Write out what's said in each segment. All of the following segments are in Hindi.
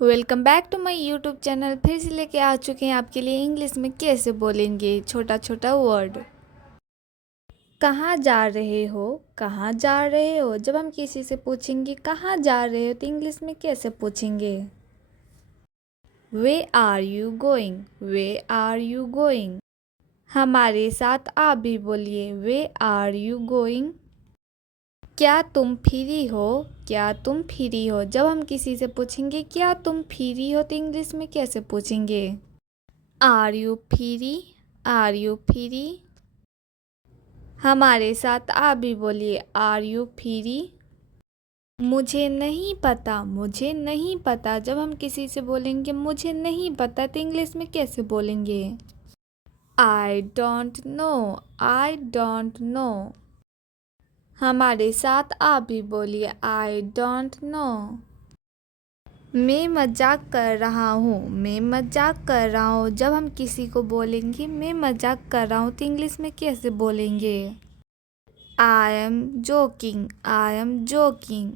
Welcome back to my YouTube channel. फिर से लेके आ चुके हैं आपके लिए इंग्लिश में कैसे बोलेंगे छोटा छोटा वर्ड। कहाँ जा रहे हो, कहाँ जा रहे हो। जब हम किसी से पूछेंगे कहाँ जा रहे हो तो इंग्लिश में कैसे पूछेंगे। Where are you going, where are you going. हमारे साथ आप भी बोलिए, वे आर यू गोइंग। क्या तुम फ्री हो, क्या तुम फ्री हो। जब हम किसी से पूछेंगे क्या तुम फ्री हो तो इंग्लिश में कैसे पूछेंगे। Are you free, are you free. हमारे साथ आप भी बोलिए, आर यू फ्री। मुझे नहीं पता, मुझे नहीं पता। जब हम किसी से बोलेंगे मुझे नहीं पता तो इंग्लिश में कैसे बोलेंगे। I don't know, I don't know. हमारे साथ आप भी बोलिए, आई डोंट नो। मैं मजाक कर रहा हूँ, मैं मजाक कर रहा हूँ। जब हम किसी को बोलेंगे मैं मजाक कर रहा हूँ तो इंग्लिश में कैसे बोलेंगे। I am joking, I am joking.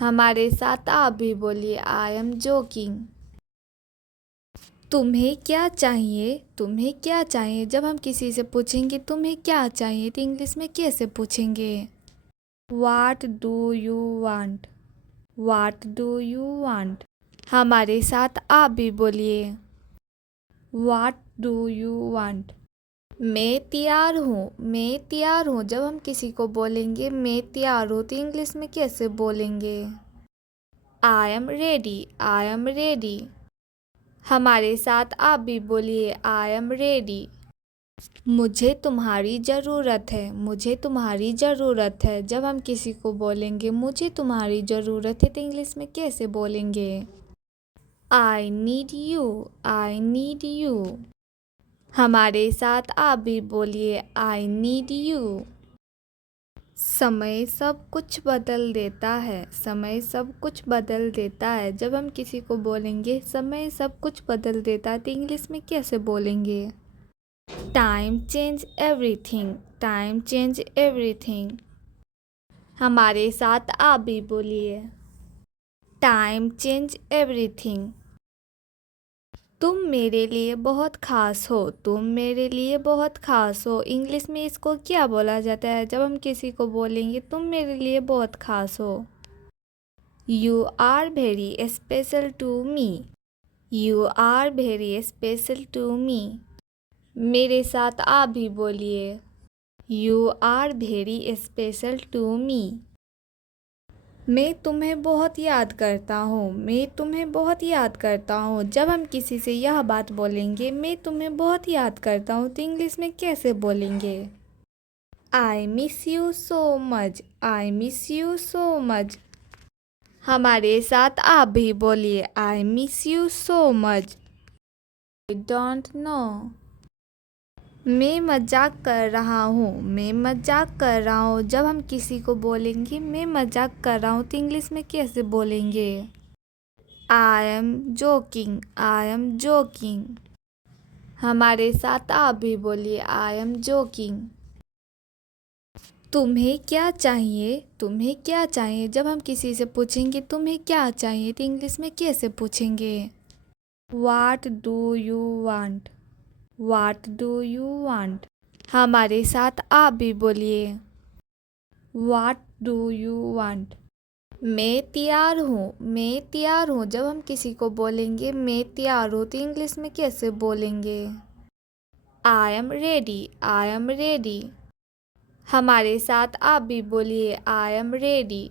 हमारे साथ आप भी बोलिए, आई एम जोकिंग। तुम्हें क्या चाहिए, तुम्हें क्या चाहिए। जब हम किसी से पूछेंगे तुम्हें क्या चाहिए तो इंग्लिश में कैसे पूछेंगे। What do you want, what do you want. हमारे साथ आप भी बोलिए, वाट डू यू वांट। मैं तैयार हूँ, मैं तैयार हूँ। जब हम किसी को बोलेंगे मैं तैयार हूँ तो इंग्लिश में कैसे बोलेंगे। I am ready, I am ready. हमारे साथ आप भी बोलिए, आई एम रेडी। मुझे तुम्हारी ज़रूरत है, मुझे तुम्हारी ज़रूरत है। जब हम किसी को बोलेंगे मुझे तुम्हारी ज़रूरत है तो इंग्लिश में कैसे बोलेंगे। I need you, I need you. हमारे साथ आप भी बोलिए, आई नीड यू। समय सब कुछ बदल देता है, समय सब कुछ बदल देता है। जब हम किसी को बोलेंगे समय सब कुछ बदल देता है तो इंग्लिश में कैसे बोलेंगे। Time change everything, time change everything. हमारे साथ आप भी बोलिए, टाइम चेंज एवरीथिंग। तुम मेरे लिए बहुत ख़ास हो, तुम मेरे लिए बहुत ख़ास हो। इंग्लिश में इसको क्या बोला जाता है। जब हम किसी को बोलेंगे तुम मेरे लिए बहुत ख़ास हो। You are very special to me, you are very special to me. मेरे साथ आप भी बोलिए, you are very special to me. मैं तुम्हें बहुत याद करता हूँ, मैं तुम्हें बहुत याद करता हूँ। जब हम किसी से यह बात बोलेंगे मैं तुम्हें बहुत याद करता हूँ तो इंग्लिश में कैसे बोलेंगे। I miss you so much, I miss you so much. हमारे साथ आप भी बोलिए, I miss you so much. I don't know. मैं मजाक कर रहा हूँ, मैं मजाक कर रहा हूँ। जब हम किसी को बोलेंगे मैं मजाक कर रहा हूँ तो इंग्लिश में कैसे बोलेंगे। I am joking, I am joking. हमारे साथ आप भी बोलिए, आई एम जोकिंग। तुम्हें क्या चाहिए, तुम्हें क्या चाहिए। जब हम किसी से पूछेंगे तुम्हें क्या चाहिए तो इंग्लिश में कैसे पूछेंगे। What do you want, what do you want. हमारे साथ आप भी बोलिए, वाट डू यू वांट। मैं तैयार हूँ, मैं तैयार हूँ। जब हम किसी को बोलेंगे मैं तैयार हूँ तो इंग्लिश में कैसे बोलेंगे। I am ready, I am ready. हमारे साथ आप भी बोलिए, आई एम रेडी।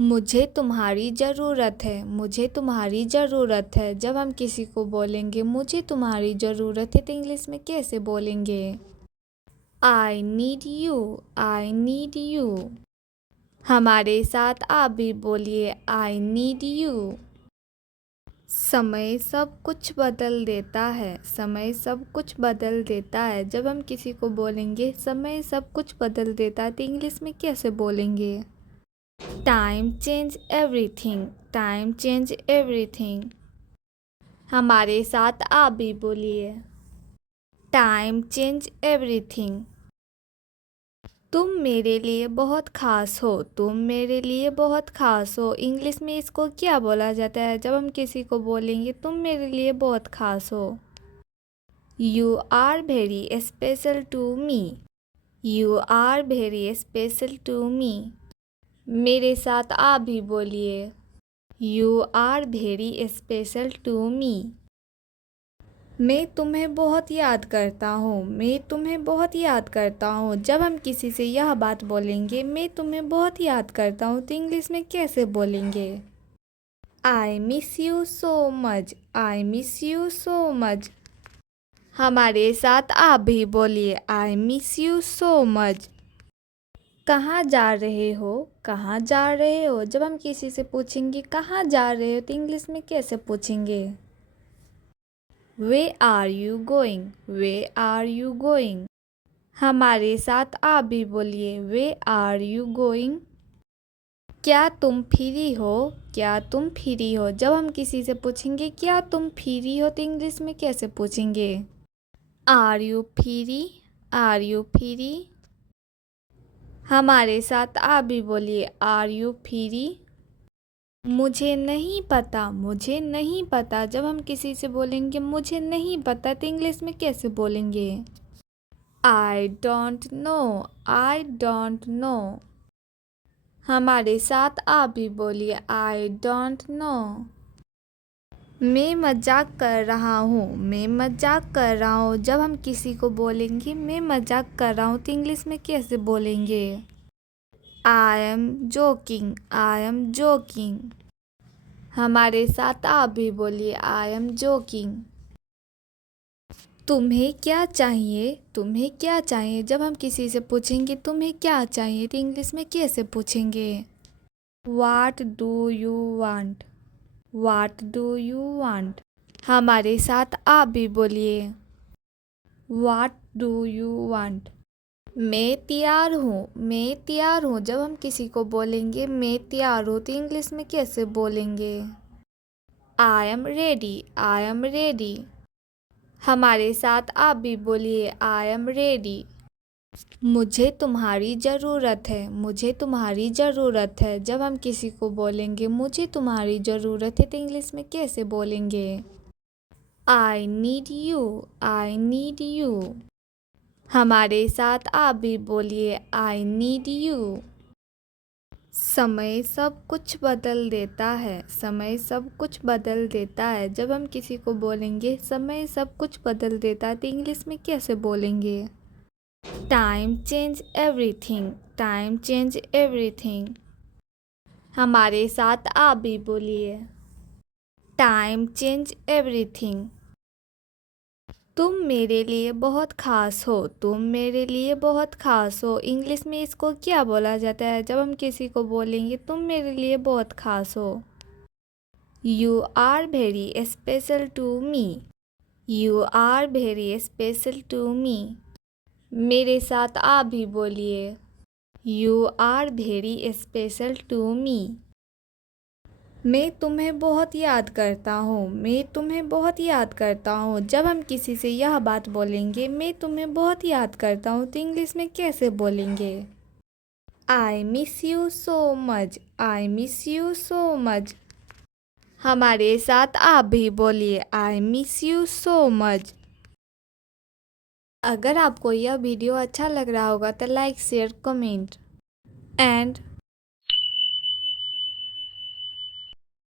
मुझे तुम्हारी ज़रूरत है, मुझे तुम्हारी ज़रूरत है। जब हम किसी को बोलेंगे मुझे तुम्हारी ज़रूरत है तो इंग्लिश में कैसे बोलेंगे। I need you, I need you. हमारे साथ आप भी बोलिए, आई नीड यू। समय सब कुछ बदल देता है, समय सब कुछ बदल देता है। जब हम किसी को बोलेंगे समय सब कुछ बदल देता है तो इंग्लिश में कैसे बोलेंगे। Time change everything, time change everything. हमारे साथ आप भी बोलिए, टाइम चेंज एवरीथिंग। तुम मेरे लिए बहुत ख़ास हो, तुम मेरे लिए बहुत ख़ास हो। इंग्लिश में इसको क्या बोला जाता है जब हम किसी को बोलेंगे तुम मेरे लिए बहुत ख़ास हो? You are very special to me. You are very special to me. मेरे साथ आप भी बोलिए, you are very special to me. मैं तुम्हें बहुत याद करता हूँ, मैं तुम्हें बहुत याद करता हूँ। जब हम किसी से यह बात बोलेंगे, मैं तुम्हें बहुत याद करता हूँ, तो इंग्लिश में कैसे बोलेंगे? I miss you so much, I miss you so much. हमारे साथ आप भी बोलिए, I miss you so much. कहाँ जा रहे हो, कहाँ जा रहे हो? जब हम किसी से पूछेंगे कहाँ जा रहे हो, तो इंग्लिश में कैसे पूछेंगे? Where are you going? Where are you going? हमारे साथ आप भी बोलिए, Where are you going? क्या तुम फ्री हो, क्या तुम फ्री हो? जब हम किसी से पूछेंगे क्या तुम फ्री हो, तो इंग्लिश में कैसे पूछेंगे? Are you free? Are you free? हमारे साथ आप भी बोलिए, Are you free? मुझे नहीं पता, मुझे नहीं पता। जब हम किसी से बोलेंगे मुझे नहीं पता, तो इंग्लिश में कैसे बोलेंगे? I don't know, I don't know. हमारे साथ आप भी बोलिए, आई डोंट नो। मैं मजाक कर रहा हूँ, मैं मजाक कर रहा हूँ। जब हम किसी को बोलेंगे मैं मजाक कर रहा हूँ, तो इंग्लिश में कैसे बोलेंगे? I am joking, I am joking. हमारे साथ आप भी बोलिए, आई एम जोकिंग। तुम्हें क्या चाहिए, तुम्हें क्या चाहिए? जब हम किसी से पूछेंगे तुम्हें क्या चाहिए, तो इंग्लिश में कैसे पूछेंगे? What do you want, what do you want. हमारे साथ आप भी बोलिए, वाट डू यू वांट। मैं तैयार हूँ, मैं तैयार हूँ। जब हम किसी को बोलेंगे मैं तैयार हूँ, तो इंग्लिश में कैसे बोलेंगे? I am ready, I am ready. हमारे साथ आप भी बोलिए, आई एम रेडी। मुझे तुम्हारी ज़रूरत है, मुझे तुम्हारी ज़रूरत है। जब हम किसी को बोलेंगे मुझे तुम्हारी ज़रूरत है, तो इंग्लिश में कैसे बोलेंगे? I need you, I need you. हमारे साथ आप भी बोलिए, आई नीड यू। समय सब कुछ बदल देता है, समय सब कुछ बदल देता है। जब हम किसी को बोलेंगे समय सब कुछ बदल देता है, तो इंग्लिश में कैसे बोलेंगे? Time change everything, time change everything. हमारे साथ आप भी बोलिए, टाइम चेंज एवरीथिंग। तुम मेरे लिए बहुत ख़ास हो, तुम मेरे लिए बहुत ख़ास हो। इंग्लिश में इसको क्या बोला जाता है जब हम किसी को बोलेंगे तुम मेरे लिए बहुत ख़ास हो? You are very special to me, you are very special to me. मेरे साथ आप भी बोलिए, you are very special to me. मैं तुम्हें बहुत याद करता हूँ, मैं तुम्हें बहुत याद करता हूँ। जब हम किसी से यह बात बोलेंगे मैं तुम्हें बहुत याद करता हूँ, तो इंग्लिश में कैसे बोलेंगे? I miss you so much, I miss you so much. हमारे साथ आप भी बोलिए, I miss you so much. अगर आपको यह वीडियो अच्छा लग रहा होगा तो लाइक शेयर कमेंट एंड